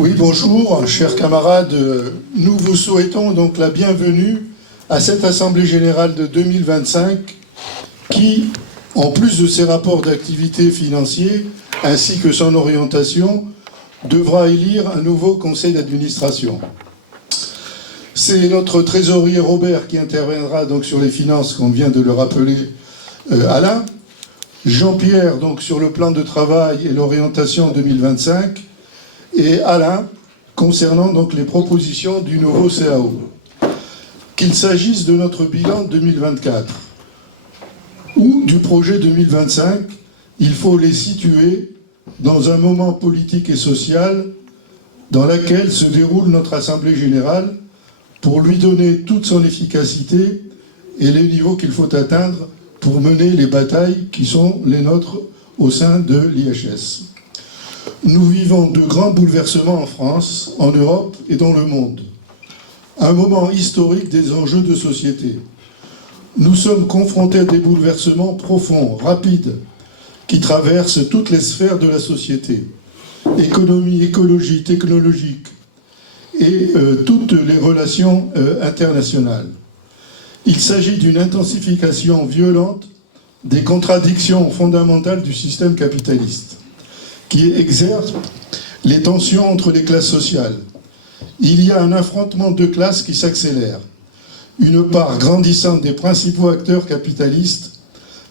Oui, bonjour, chers camarades. Nous vous souhaitons donc la bienvenue à cette Assemblée Générale de 2025 qui, en plus de ses rapports d'activité financiers ainsi que son orientation, devra élire un nouveau conseil d'administration. C'est notre trésorier Robert qui interviendra donc sur les finances, comme vient de le rappeler Alain. Jean-Pierre donc sur le plan de travail et l'orientation 2025. Et Alain, concernant donc les propositions du nouveau CAO. Qu'il s'agisse de notre bilan 2024 ou du projet 2025, il faut les situer dans un moment politique et social dans lequel se déroule notre Assemblée Générale pour lui donner toute son efficacité et les niveaux qu'il faut atteindre pour mener les batailles qui sont les nôtres au sein de l'IHS. Nous vivons de grands bouleversements en France, en Europe et dans le monde. Un moment historique des enjeux de société. Nous sommes confrontés à des bouleversements profonds, rapides, qui traversent toutes les sphères de la société. Économie, écologie, technologique et toutes les relations internationales. Il s'agit d'une intensification violente des contradictions fondamentales du système capitaliste, qui exerce les tensions entre les classes sociales. Il y a un affrontement de classes qui s'accélère. Une part grandissante des principaux acteurs capitalistes,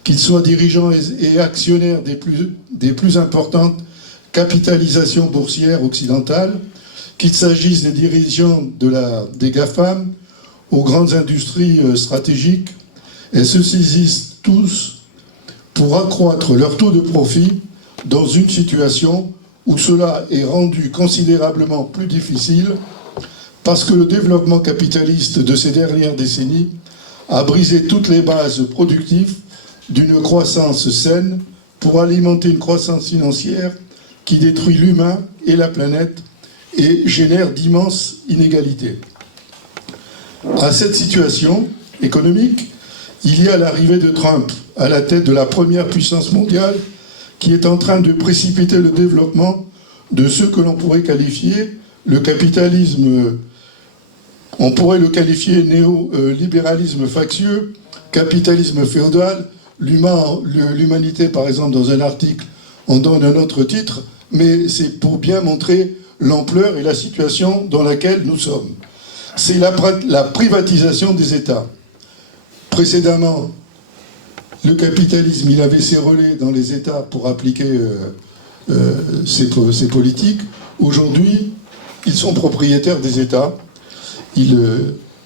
qu'ils soient dirigeants et actionnaires des plus importantes capitalisations boursières occidentales, qu'il s'agisse des dirigeants des GAFAM aux grandes industries stratégiques, elles se saisissent tous pour accroître leur taux de profit dans une situation où cela est rendu considérablement plus difficile parce que le développement capitaliste de ces dernières décennies a brisé toutes les bases productives d'une croissance saine pour alimenter une croissance financière qui détruit l'humain et la planète et génère d'immenses inégalités. À cette situation économique, il y a l'arrivée de Trump à la tête de la première puissance mondiale qui est en train de précipiter le développement de ce que l'on pourrait qualifier le capitalisme, on pourrait le qualifier néolibéralisme factieux, capitalisme féodal, l'humanité par exemple dans un article on donne un autre titre, mais c'est pour bien montrer l'ampleur et la situation dans laquelle nous sommes. C'est la privatisation des États. Précédemment, le capitalisme, il avait ses relais dans les États pour appliquer ses politiques. Aujourd'hui, ils sont propriétaires des États.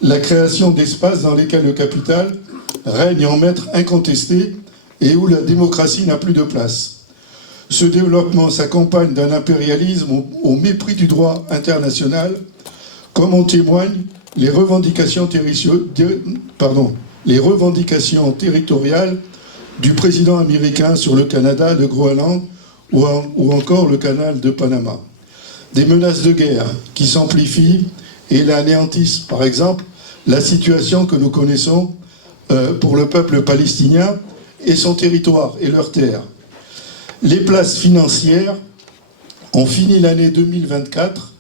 La création d'espaces dans lesquels le capital règne en maître incontesté et où la démocratie n'a plus de place. Ce développement s'accompagne d'un impérialisme au mépris du droit international, comme en témoignent les revendications territoriales du président américain sur le Canada, le Groenland ou encore le canal de Panama. Des menaces de guerre qui s'amplifient et l'anéantissent, par exemple, la situation que nous connaissons pour le peuple palestinien et son territoire et leurs terres. Les places financières ont fini l'année 2024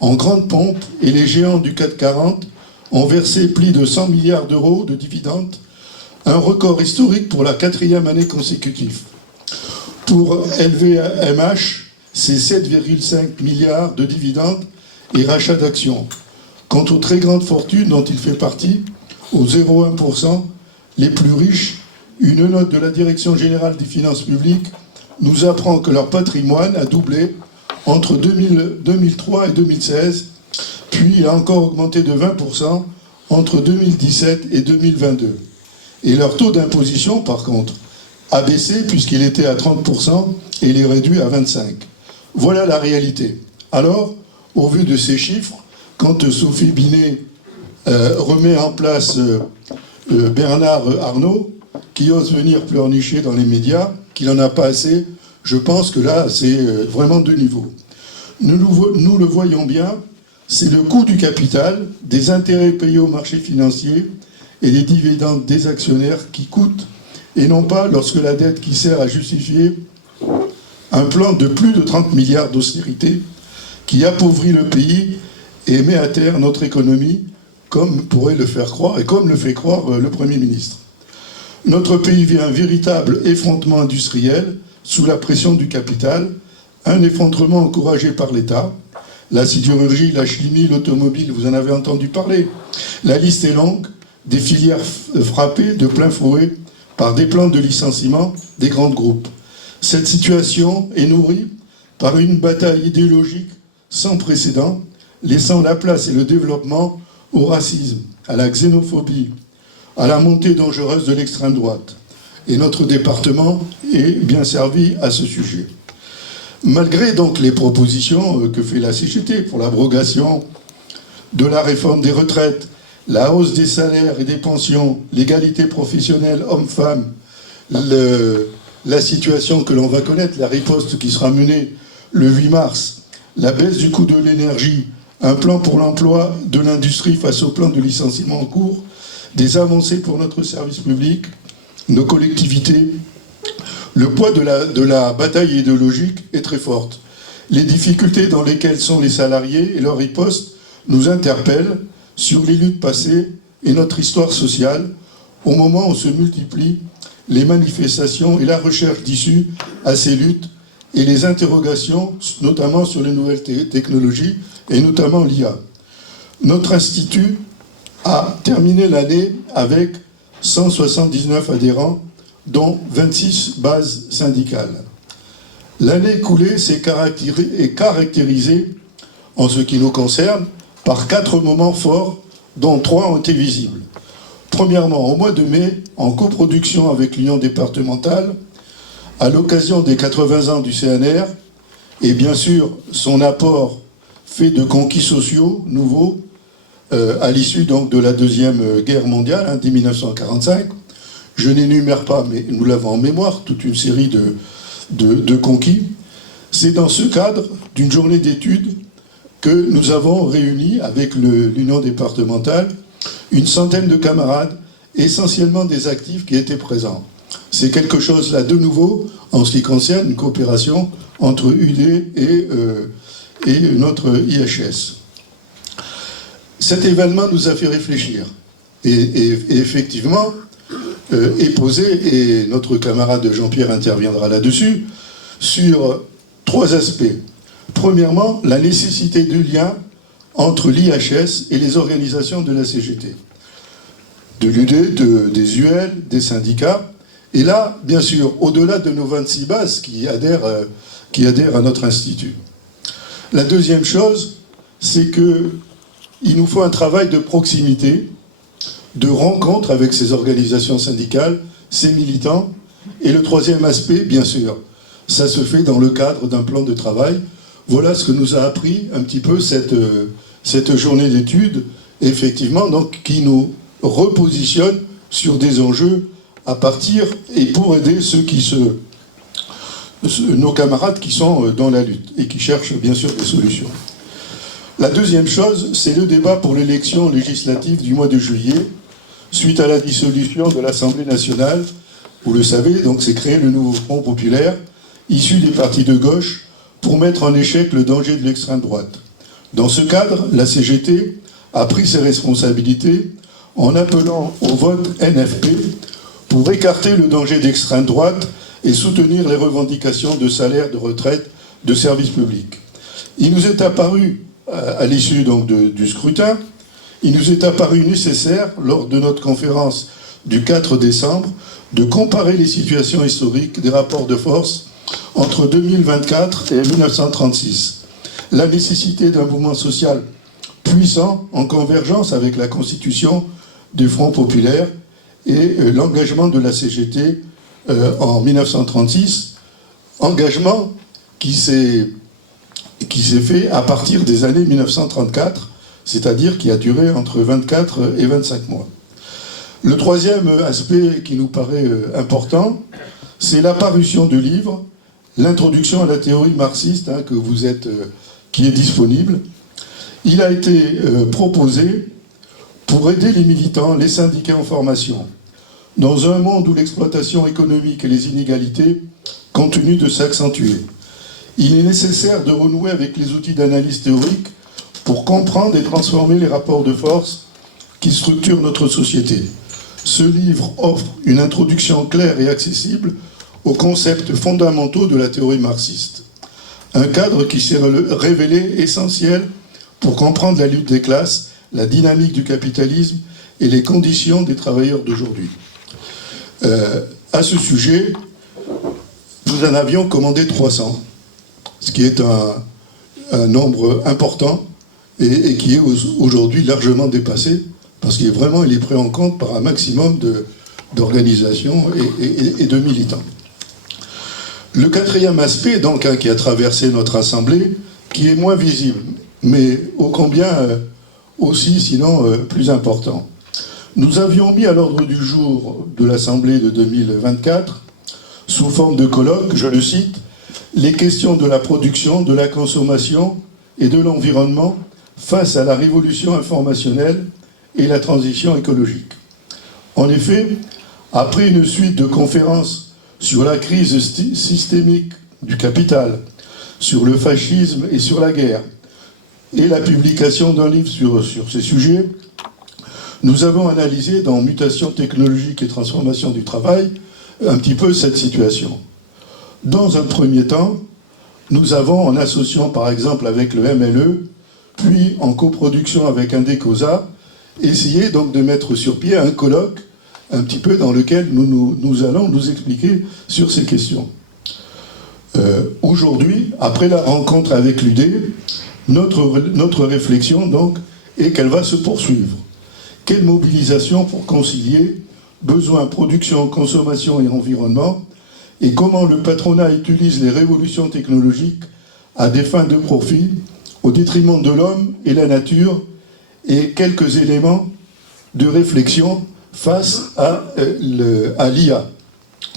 en grande pompe et les géants du CAC 40 ont versé plus de 100 milliards d'euros de dividendes, un record historique pour la 4e année consécutive. Pour LVMH, c'est 7,5 milliards de dividendes et rachats d'actions. Quant aux très grandes fortunes dont il fait partie, aux 0,1%, les plus riches, une note de la Direction générale des finances publiques nous apprend que leur patrimoine a doublé entre 2003 et 2016, puis il a encore augmenté de 20% entre 2017 et 2022. Et leur taux d'imposition, par contre, a baissé puisqu'il était à 30% et il est réduit à 25%. Voilà la réalité. Alors, au vu de ces chiffres, quand Sophie Binet remet en place Bernard Arnault, qui ose venir pleurnicher dans les médias, qu'il n'en a pas assez, je pense que là, c'est vraiment de niveau. Nous le voyons bien, c'est le coût du capital, des intérêts payés au marché financier et des dividendes des actionnaires qui coûtent, et non pas lorsque la dette qui sert à justifier un plan de plus de 30 milliards d'austérité qui appauvrit le pays et met à terre notre économie, comme pourrait le faire croire et comme le fait croire le Premier ministre. Notre pays vit un véritable effondrement industriel sous la pression du capital, un effondrement encouragé par l'État. La sidérurgie, la chimie, l'automobile, vous en avez entendu parler. La liste est longue, des filières frappées de plein fouet par des plans de licenciement des grands groupes. Cette situation est nourrie par une bataille idéologique sans précédent, laissant la place et le développement au racisme, à la xénophobie, à la montée dangereuse de l'extrême droite. Et notre département est bien servi à ce sujet. Malgré donc les propositions que fait la CGT pour l'abrogation de la réforme des retraites, la hausse des salaires et des pensions, l'égalité professionnelle homme-femme, la situation que l'on va connaître, la riposte qui sera menée le 8 mars, la baisse du coût de l'énergie, un plan pour l'emploi de l'industrie face au plan de licenciement en cours, des avancées pour notre service public, nos collectivités. Le poids de la bataille idéologique est très forte. Les difficultés dans lesquelles sont les salariés et leur riposte nous interpellent sur les luttes passées et notre histoire sociale, au moment où se multiplient les manifestations et la recherche d'issues à ces luttes et les interrogations, notamment sur les nouvelles technologies et notamment l'IA. Notre institut a terminé l'année avec 179 adhérents, dont 26 bases syndicales. L'année écoulée est caractérisée, en ce qui nous concerne, par 4 moments forts, dont 3 ont été visibles. Premièrement, au mois de mai, en coproduction avec l'Union départementale, à l'occasion des 80 ans du CNR, et bien sûr son apport fait de conquis sociaux nouveaux à l'issue donc de la Deuxième Guerre mondiale, dès 1945. Je n'énumère pas, mais nous l'avons en mémoire, toute une série de conquis. C'est dans ce cadre d'une journée d'études que nous avons réuni avec l'Union départementale une centaine de camarades, essentiellement des actifs qui étaient présents. C'est quelque chose là de nouveau en ce qui concerne une coopération entre UD et notre IHS. Cet événement nous a fait réfléchir et effectivement est posé, et notre camarade Jean-Pierre interviendra là-dessus, sur 3 aspects. Premièrement, la nécessité du lien entre l'IHS et les organisations de la CGT, de l'UD, des UL, des syndicats, et là, bien sûr, au-delà de nos 26 bases qui adhèrent à notre institut. La deuxième chose, c'est qu'il nous faut un travail de proximité, de rencontre avec ces organisations syndicales, ces militants. Et le troisième aspect, bien sûr, ça se fait dans le cadre d'un plan de travail. Voilà ce que nous a appris un petit peu cette journée d'études, effectivement, donc, qui nous repositionne sur des enjeux à partir et pour aider nos camarades qui sont dans la lutte et qui cherchent bien sûr des solutions. La deuxième chose, c'est le débat pour l'élection législative du mois de juillet, suite à la dissolution de l'Assemblée nationale. Vous le savez, donc c'est créé le nouveau Front populaire, issu des partis de gauche, pour mettre en échec le danger de l'extrême droite. Dans ce cadre, la CGT a pris ses responsabilités en appelant au vote NFP pour écarter le danger d'extrême droite et soutenir les revendications de salaire, de retraite, de services publics. Il nous est apparu, à l'issue donc du scrutin, il nous est apparu nécessaire, lors de notre conférence du 4 décembre, de comparer les situations historiques des rapports de force entre 2024 et 1936. La nécessité d'un mouvement social puissant en convergence avec la constitution du Front populaire et l'engagement de la CGT en 1936, engagement qui s'est fait à partir des années 1934, c'est-à-dire qui a duré entre 24 et 25 mois. Le troisième aspect qui nous paraît important, c'est la parution du livre, l'introduction à la théorie marxiste, qui est disponible. Il a été proposé pour aider les militants, les syndiqués en formation, dans un monde où l'exploitation économique et les inégalités continuent de s'accentuer. Il est nécessaire de renouer avec les outils d'analyse théorique pour comprendre et transformer les rapports de force qui structurent notre société. Ce livre offre une introduction claire et accessible aux concepts fondamentaux de la théorie marxiste. Un cadre qui s'est révélé essentiel pour comprendre la lutte des classes, la dynamique du capitalisme et les conditions des travailleurs d'aujourd'hui. À ce sujet, nous en avions commandé 300, ce qui est un nombre important et qui est aujourd'hui largement dépassé, parce qu'il est pris en compte par un maximum d'organisations et de militants. Le quatrième aspect, donc, qui a traversé notre Assemblée, qui est moins visible, mais ô combien aussi, sinon, plus important. Nous avions mis à l'ordre du jour de l'Assemblée de 2024, sous forme de colloque, je le cite, les questions de la production, de la consommation et de l'environnement face à la révolution informationnelle et la transition écologique. En effet, après une suite de conférences sur la crise systémique du capital, sur le fascisme et sur la guerre, et la publication d'un livre sur ces sujets, nous avons analysé dans Mutation technologique et transformation du travail un petit peu cette situation. Dans un premier temps, nous avons, en associant par exemple avec le MLE, puis en coproduction avec Indecosa, essayé donc de mettre sur pied un colloque un petit peu dans lequel nous allons nous expliquer sur ces questions. Aujourd'hui, après la rencontre avec l'UD, notre réflexion donc est qu'elle va se poursuivre. Quelle mobilisation pour concilier besoins, production, consommation et environnement, et comment le patronat utilise les révolutions technologiques à des fins de profit au détriment de l'homme et la nature, et quelques éléments de réflexion face à l'IA.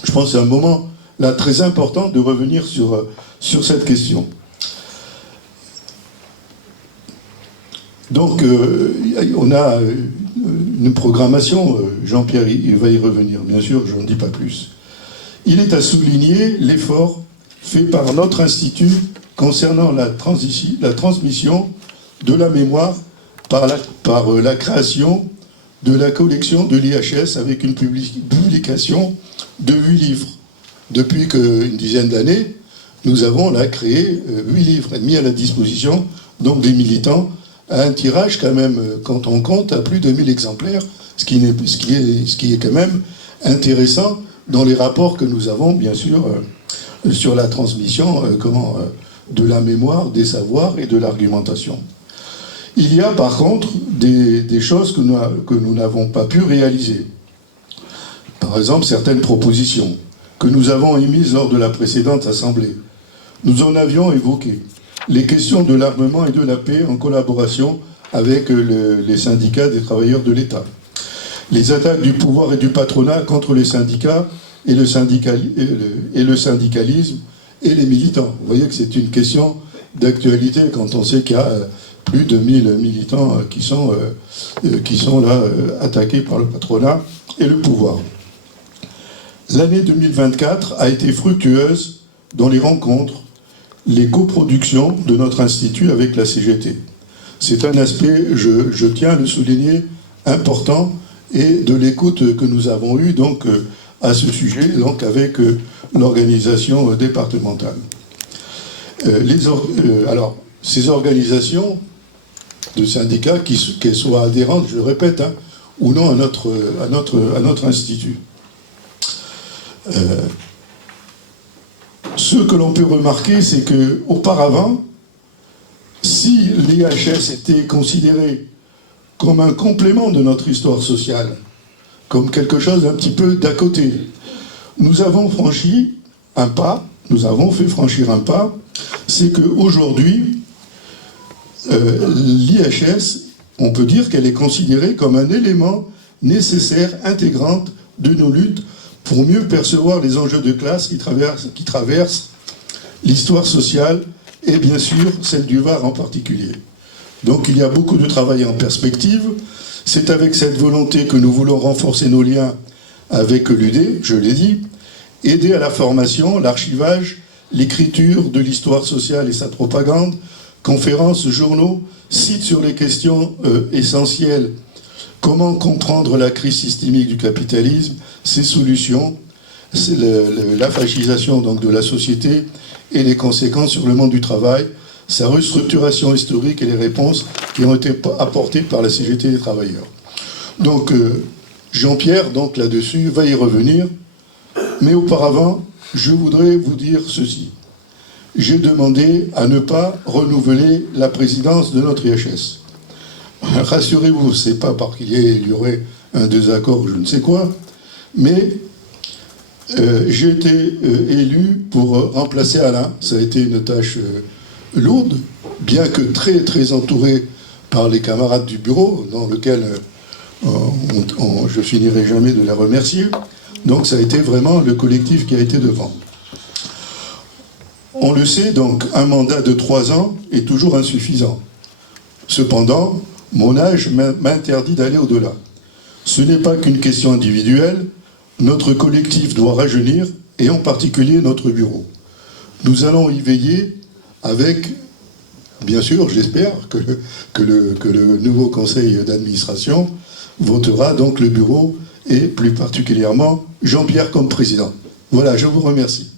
Je pense que c'est un moment là très important de revenir sur cette question. Donc, on a une programmation, Jean-Pierre il va y revenir, bien sûr, je n'en dis pas plus. Il est à souligner l'effort fait par notre institut concernant la transmission de la mémoire par la création de la collection de l'IHS avec une publication de 8 livres. Depuis une dizaine d'années, nous avons là créé 8 livres et mis à la disposition donc des militants à un tirage quand même, quand on compte, à plus de 1000 exemplaires, ce qui est quand même intéressant dans les rapports que nous avons, bien sûr, sur la transmission de la mémoire, des savoirs et de l'argumentation. Il y a par contre des choses que nous n'avons pas pu réaliser. Par exemple, certaines propositions que nous avons émises lors de la précédente Assemblée. Nous en avions évoqué les questions de l'armement et de la paix en collaboration avec les syndicats des travailleurs de l'État. Les attaques du pouvoir et du patronat contre les syndicats et le syndicalisme et les militants. Vous voyez que c'est une question d'actualité quand on sait qu'il y a plus de 1000 militants qui sont là attaqués par le patronat et le pouvoir. L'année 2024 a été fructueuse dans les rencontres, les coproductions de notre institut avec la CGT. C'est un aspect, je tiens à le souligner, important, et de l'écoute que nous avons eue donc à ce sujet, donc avec l'organisation départementale. Alors, ces organisations de syndicats, qu'elles soient adhérentes, je le répète, ou non à notre institut. Ce que l'on peut remarquer, c'est qu'auparavant, si l'IHS était considéré comme un complément de notre histoire sociale, comme quelque chose un petit peu d'à côté, nous avons franchi un pas, nous avons fait franchir un pas, c'est qu'aujourd'hui, l'IHS, on peut dire qu'elle est considérée comme un élément nécessaire, intégrant de nos luttes pour mieux percevoir les enjeux de classe qui traversent l'histoire sociale et bien sûr celle du Var en particulier. Donc il y a beaucoup de travail en perspective. C'est avec cette volonté que nous voulons renforcer nos liens avec l'UD, je l'ai dit, aider à la formation, l'archivage, l'écriture de l'histoire sociale et sa propagande, conférences, journaux, sites sur les questions essentielles. Comment comprendre la crise systémique du capitalisme, ses solutions, la fascisation donc, de la société et les conséquences sur le monde du travail, sa restructuration historique et les réponses qui ont été apportées par la CGT des travailleurs. Donc Jean-Pierre, donc là-dessus, va y revenir. Mais auparavant, je voudrais vous dire ceci. J'ai demandé à ne pas renouveler la présidence de notre IHS. Rassurez-vous, c'est pas parce qu'il y aurait un désaccord ou je ne sais quoi, mais j'ai été élu pour remplacer Alain. Ça a été une tâche lourde, bien que très très entouré par les camarades du bureau, dans lequel je finirai jamais de les remercier. Donc ça a été vraiment le collectif qui a été devant. On le sait, donc un mandat de 3 ans est toujours insuffisant. Cependant, mon âge m'interdit d'aller au-delà. Ce n'est pas qu'une question individuelle, notre collectif doit rajeunir, et en particulier notre bureau. Nous allons y veiller avec, bien sûr, j'espère que le nouveau conseil d'administration votera donc le bureau, et plus particulièrement Jean-Pierre comme président. Voilà, je vous remercie.